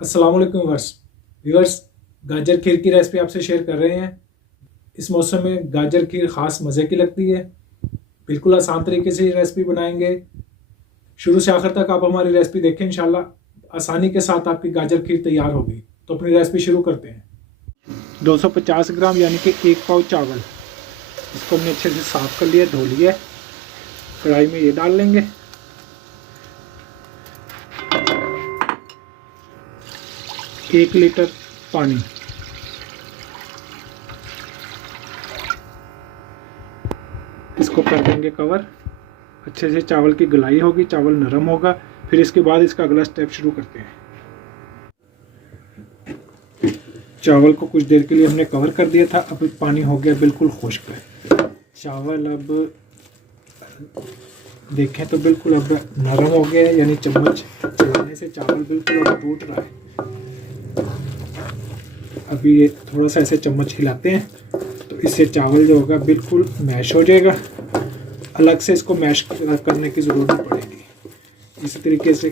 अस्सलाम वालेकुम व्यूअर्स, गाजर खीर की रेसिपी आपसे शेयर कर रहे हैं। इस मौसम में गाजर खीर ख़ास मज़े की लगती है। बिल्कुल आसान तरीके से ये रेसिपी बनाएंगे। शुरू से आखिर तक आप हमारी रेसिपी देखें, इंशाल्लाह आसानी के साथ आपकी गाजर खीर तैयार होगी। तो अपनी रेसिपी शुरू करते हैं। 250 ग्राम यानी कि 1 पाव चावल, इसको हमने अच्छे से साफ़ कर लिया, धो लिया। कढ़ाई में ये डाल लेंगे। 1 लीटर पानी, इसको कर देंगे कवर। अच्छे से चावल की गलाई होगी, चावल नरम होगा। फिर इसके बाद इसका अगला स्टेप शुरू करते हैं। चावल को कुछ देर के लिए हमने कवर कर दिया था। अब पानी हो गया बिल्कुल खुश्क है। चावल अब देखें तो बिल्कुल अब नरम हो गया है, यानी चम्मच चलाने से चावल बिल्कुल अब टूट रहा है। अभी ये थोड़ा सा ऐसे चम्मच हिलाते हैं तो इससे चावल जो होगा बिल्कुल मैश हो जाएगा। अलग से इसको मैश करने की ज़रूरत नहीं पड़ेगी। इसी तरीके से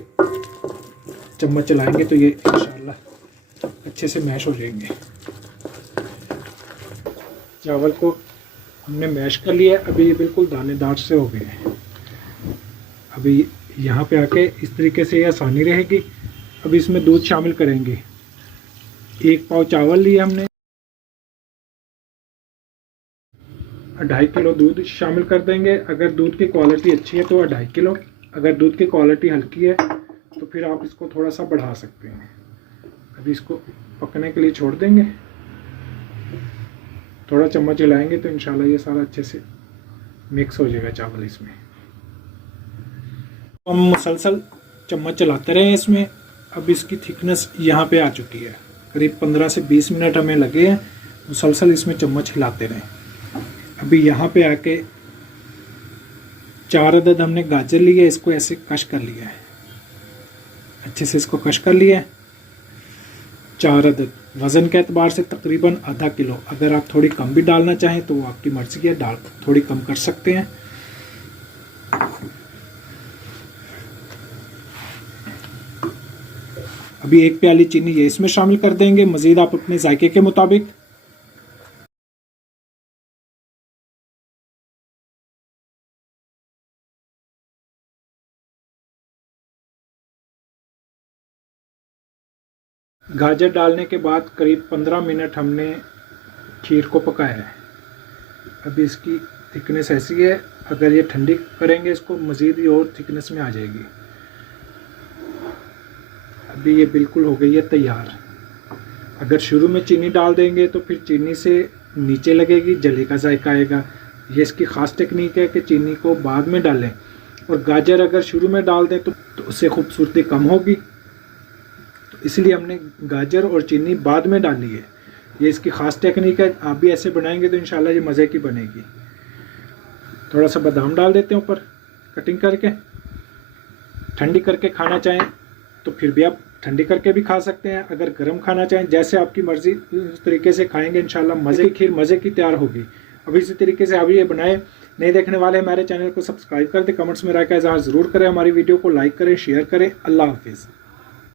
चम्मच चलाएंगे तो ये इंशाल्लाह अच्छे से मैश हो जाएंगे। चावल को हमने मैश कर लिया। अभी ये बिल्कुल दानेदार से हो गए हैं। अभी यहाँ पे आके इस तरीके से ये आसानी रहेगी। अभी इसमें दूध शामिल करेंगे। 1 पाव चावल लिए हमने, 2.5 किलो दूध शामिल कर देंगे। अगर दूध की क्वालिटी अच्छी है तो 2.5 किलो, अगर दूध की क्वालिटी हल्की है तो फिर आप इसको थोड़ा सा बढ़ा सकते हैं। अभी इसको पकने के लिए छोड़ देंगे। थोड़ा चम्मच हिलाएंगे तो इंशाल्लाह ये सारा अच्छे से मिक्स हो जाएगा चावल इसमें। हम मुसलसल चम्मच चलाते रहे इसमें। अब इसकी थिकनेस यहाँ पे आ चुकी है। करीब 15 से 20 मिनट हमें लगे हैं मुसलसल इसमें चम्मच हिलाते रहे। अभी यहाँ पे आके 4 अदद हमने गाजर लिए, इसको ऐसे कश कर लिया है। अच्छे से इसको कश कर लिया है। 4 अदद वज़न के एतबार से तकरीबन आधा किलो। अगर आप थोड़ी कम भी डालना चाहें तो वो आपकी मर्ज़ी है, डाल थोड़ी कम कर सकते हैं। अभी 1 प्याली चीनी ये इसमें शामिल कर देंगे। मज़ीद आप अपने जायके के मुताबिक। गाजर डालने के बाद करीब 15 मिनट हमने खीर को पकाया है। अभी इसकी थिकनेस ऐसी है, अगर ये ठंडी करेंगे इसको मज़ीद और थिकनेस में आ जाएगी। अभी ये बिल्कुल हो गई है तैयार। अगर शुरू में चीनी डाल देंगे तो फिर चीनी से नीचे लगेगी, जले का जायका आएगा। ये इसकी ख़ास टेक्निक है कि चीनी को बाद में डालें, और गाजर अगर शुरू में डाल दें तो उससे खूबसूरती कम होगी। तो इसलिए हमने गाजर और चीनी बाद में डाली है। ये इसकी ख़ास टेक्निक है। आप भी ऐसे बनाएंगे तो इंशाल्लाह ये मज़े की बनेगी। थोड़ा सा बादाम डाल देते हैं ऊपर कटिंग करके। ठंडी करके खाना चाहें तो फिर भी आप ठंडी करके भी खा सकते हैं। अगर गर्म खाना चाहें, जैसे आपकी मर्ज़ी उस तरीके से खाएंगे इंशाल्लाह मज़े की खीर मज़े की तैयार होगी। अब इसी तरीके से आप ये बनाए। नए देखने वाले हमारे चैनल को सब्सक्राइब कर दें, कमेंट्स में राय का इज़हार ज़रूर करें, हमारी वीडियो को लाइक करें, शेयर करें। अल्लाह हाफिज़।